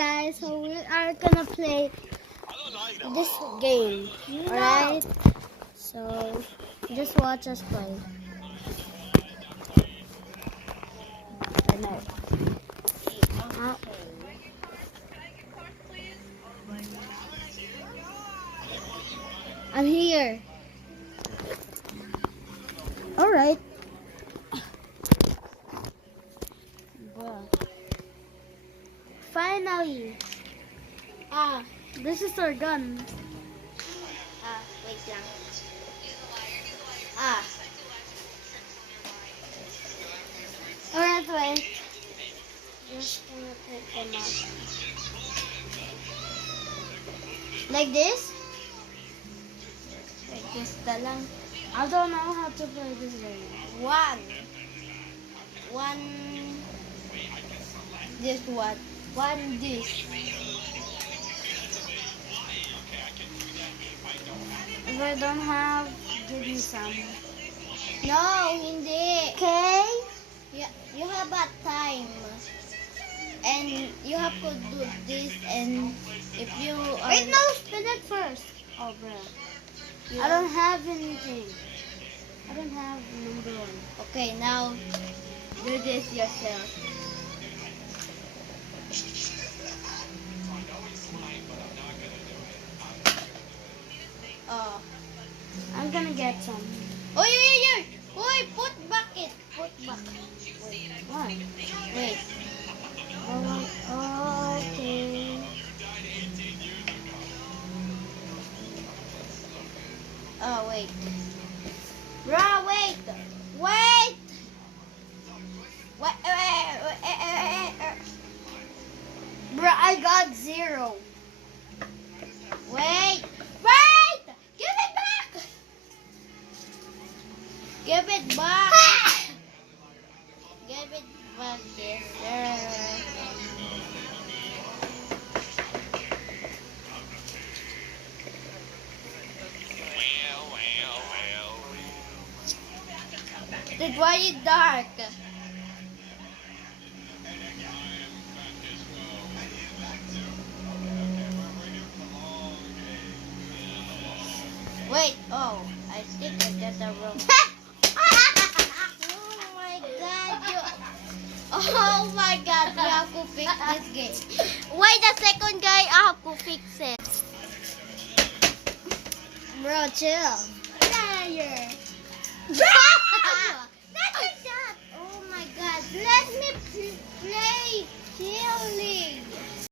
guys, so we are gonna play this game, alright? So just watch us play. I know. I'm here. Alright. Finally. This is our gun. Wait lang. Alright, wait. Just gonna take them out. Like this? Wait, this na lang. I don't know how to play this game. One. This one. One this. If I don't have, give me some. No, hindi. Okay? You have a time. And you have to do this, and if you are... Wait, no, spin it first. Oh, bro. I don't have anything. I don't have number one. Okay, now do this yourself. Oh. I'm gonna get some. Oy! Put back it. Put back. Wait. What? Wait. Oh, okay. Oh, wait. Bro, wait. Wait. Bro, I got 0. Wait. Give it back. Give it back. Give it back, yes, That's why it's dark. Wait, oh, I think I got the wrong. Oh my god, oh my god, you have to fix this game. Wait a second, guy, I have to fix it. Bro, chill. Liar. Not like that. Oh my god, let me play. Chilling.